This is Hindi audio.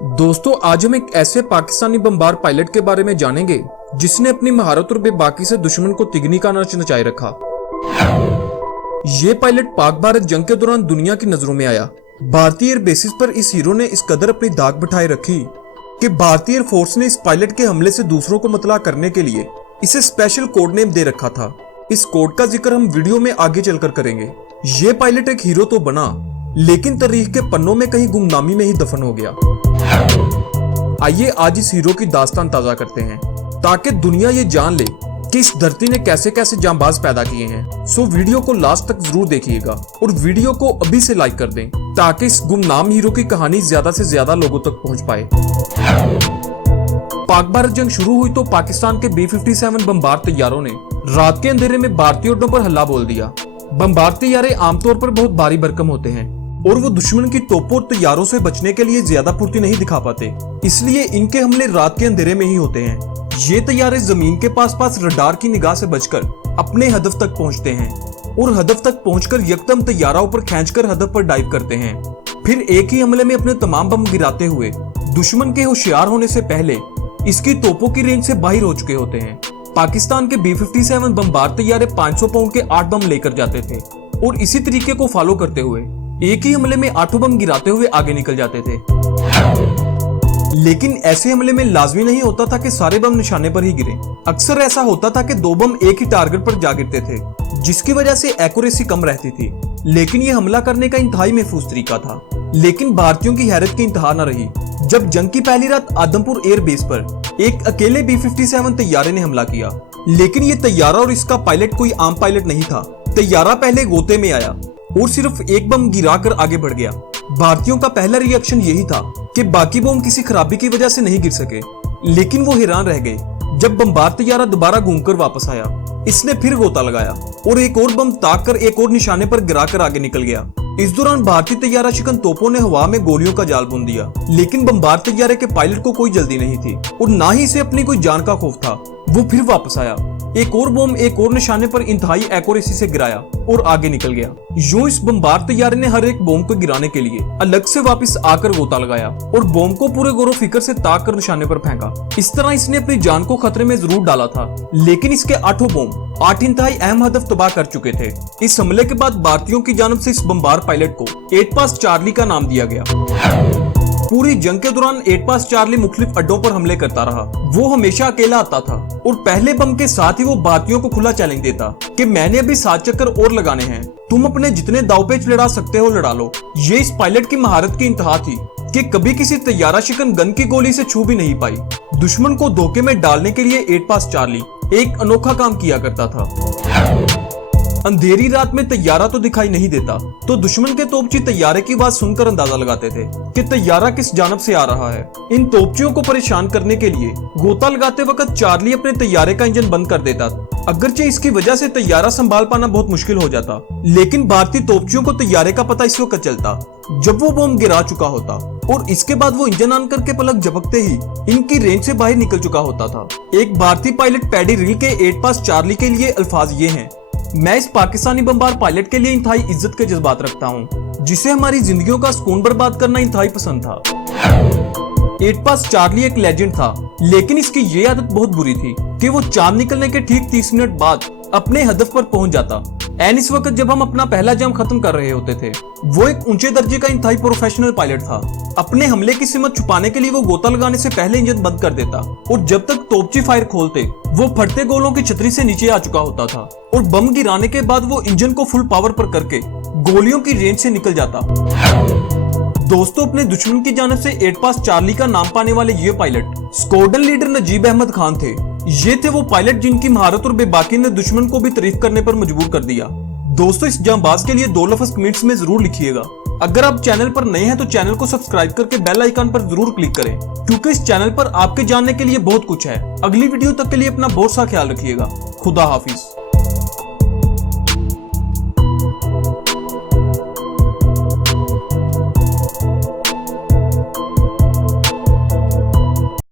दोस्तों, आज हम एक ऐसे पाकिस्तानी बमबार पायलट के बारे में जानेंगे जिसने अपनी महारत और बेबाकी से दुश्मन को तिगनी का नाच नचाए रखा। ये पायलट पाक भारत जंग के दौरान दुनिया की नजरों में आया। भारतीय एयर बेसिस पर इस हीरो ने इस कदर अपनी दाग बिठाए रखी कि भारतीय एयर फोर्स ने इस पायलट के हमले से दूसरों को मतला करने के लिए इसे स्पेशल कोड नेम दे रखा था। इस कोड का जिक्र हम वीडियो में आगे चलकर करेंगे। ये पायलट एक हीरो तो बना, लेकिन तारीख के पन्नों में कहीं गुमनामी में ही दफन हो गया। आइए आज इस हीरो की दास्तान ताजा करते हैं ताकि दुनिया ये जान ले कि इस धरती ने कैसे कैसे जांबाज पैदा किए हैं। सो वीडियो को लास्ट तक जरूर देखिएगा और वीडियो को अभी से लाइक कर दें ताकि इस गुमनाम हीरो की कहानी ज्यादा से ज्यादा लोगों तक पहुंच पाए। पाक भारत जंग शुरू हुई तो पाकिस्तान के B-57 बमबार तैयारों ने रात के अंधेरे में भारतीय अड्डों पर हल्ला बोल दिया। बमबार तैयारे आमतौर पर बहुत भारी भरकम होते हैं और वो दुश्मन की तोपों और तैयारों से बचने के लिए ज्यादा फुर्ती नहीं दिखा पाते, इसलिए इनके हमले रात के अंधेरे में ही होते हैं। ये तैयारे जमीन के पास रडार की निगाह से बचकर अपने हदफ तक पहुंचते हैं और हदफ तक पहुंचकर यकदम तैयारा ऊपर खींचकर हदफ पर डाइव करते हैं। फिर एक ही हमले में अपने तमाम बम गिराते हुए दुश्मन के होशियार होने से पहले इसकी तोपों की रेंज से बाहर हो चुके होते हैं। पाकिस्तान के B-57 बमबार तैयारे 500 पाउंड के 8 बम लेकर जाते थे और इसी तरीके को फॉलो करते हुए एक ही हमले में 8 बम गिराते हुए आगे निकल जाते थे। लेकिन ऐसे हमले में लाजमी नहीं होता था कि सारे बम निशाने पर ही गिरे। अक्सर ऐसा होता था कि 2 बम एक ही टारगेट पर जा गिरते थे, जिसकी वजह से एक्यूरेसी कम रहती थी। लेकिन यह हमला करने का इंतहाई महफूज तरीका था। लेकिन भारतीयों की हैरत की इंतहा न रही जब जंग की पहली रात आदमपुर एयर बेस पर एक अकेले B-57 तैयारे ने हमला किया। लेकिन ये तैयारा और इसका पायलट कोई आम पायलट नहीं था। तैयारा पहले गोते में आया और सिर्फ एक बम गिराकर आगे बढ़ गया। भारतीयों का पहला रिएक्शन यही था कि बाकी बम किसी खराबी की वजह से नहीं गिर सके, लेकिन वो हैरान रह गए जब बमबार तैयारा दोबारा घूमकर वापस आया। इसने फिर गोता लगाया और एक और बम ताक कर एक और निशाने पर गिराकर आगे निकल गया। इस दौरान भारतीय तैयारा शिकन तोपों ने हवा में गोलियों का जाल बुन दिया, लेकिन बमबार तैयारे के पायलट को कोई जल्दी नहीं थी और ना ही इसे अपनी कोई जान का खौफ था। वो फिर वापस आया, एक और बम एक और निशाने पर इंतहाई एक्यूरेसी से गिराया और आगे निकल गया। यूं इस बमबार तैयारे ने हर एक बम को गिराने के लिए अलग से वापस आकर गोता लगाया और बम को पूरे गौर फिक्र से ताक कर निशाने पर फेंका। इस तरह इसने अपनी जान को खतरे में जरूर डाला था, लेकिन इसके 8 बम 8 इंतहाई अहम हदफ तबाह कर चुके थे। इस हमले के बाद भारतीयों की जानिब से इस बमबार पायलट को 8 पास चार्ली का नाम दिया गया। पूरी जंग के दौरान 8 पास चार्ली मुख्तलिफ अड्डों पर हमले करता रहा। वो हमेशा अकेला आता था और पहले बम के साथ ही वो भारतीयों को खुला चैलेंज देता कि मैंने अभी 7 चक्कर और लगाने हैं, तुम अपने जितने दावपेच लड़ा सकते हो लड़ा लो। ये इस पायलट की महारत की इंतहा थी कि कभी किसी तैयारा शिकन गन की गोली से छू भी नहीं पाई। दुश्मन को धोखे में डालने के लिए 8 पास चार्ली एक अनोखा काम किया करता था। अंधेरी रात में तैयारा तो दिखाई नहीं देता, तो दुश्मन के तोपची तैयारे की आवाज सुनकर अंदाजा लगाते थे कि तैयारा किस जानब से आ रहा है। इन तोपचियों को परेशान करने के लिए गोता लगाते वक्त चार्ली अपने तैयारे का इंजन बंद कर देता। अगरचे इसकी वजह से तैयारा संभाल पाना बहुत मुश्किल हो जाता, लेकिन भारतीय तोपचियों को तैयारे का पता इस वक्त चलता जब वो बम गिरा चुका होता और इसके बाद वो इंजन ऑन करके पलक झपकते ही इनकी रेंज से बाहर निकल चुका होता था। एक भारतीय पायलट पैडी रिल के 8 पास चार्ली के लिए अल्फाज ये हैं: मैं इस पाकिस्तानी बमबार पायलट के लिए इंतहाई इज्जत के जज्बात रखता हूँ, जिसे हमारी जिंदगियों का सुकून बर्बाद करना इंतहाई पसंद था। 8 पास चार्ली एक लेजेंड था, लेकिन इसकी ये आदत बहुत बुरी थी कि वो चांद निकलने के ठीक 30 मिनट बाद अपने हदफ पर पहुंच जाता। एन इस वक्त जब हम अपना पहला जंग खत्म कर रहे होते थे। वो एक ऊंचे दर्जे का इंतहाई प्रोफेशनल पायलट था। अपने हमले की सिमत छुपाने के लिए वो गोता लगाने से पहले इंजन बंद कर देता और जब तक तोपची फायर खोलते वो फटते गोलों की छतरी से नीचे आ चुका होता था और बम गिराने के बाद वो इंजन को फुल पावर पर करके गोलियों की रेंज से निकल जाता। दोस्तों, अपने दुश्मन की जानिब से 8 पास चार्ली का नाम पाने वाले ये pilot squadron leader Najeeb Ahmad Khan थे। ये थे वो पायलट जिनकी महारत और बेबाकी ने दुश्मन को भी तारीफ करने पर मजबूर कर दिया। दोस्तों, इस जांबाज के लिए 2 लफ्ज कमेंट्स में जरूर लिखिएगा। अगर आप चैनल पर नए हैं तो चैनल को सब्सक्राइब करके बेल आइकन पर जरूर क्लिक करें, क्योंकि इस चैनल पर आपके जानने के लिए बहुत कुछ है। अगली वीडियो तक के लिए अपना बहुत सा ख्याल रखिएगा। खुदा हाफिज।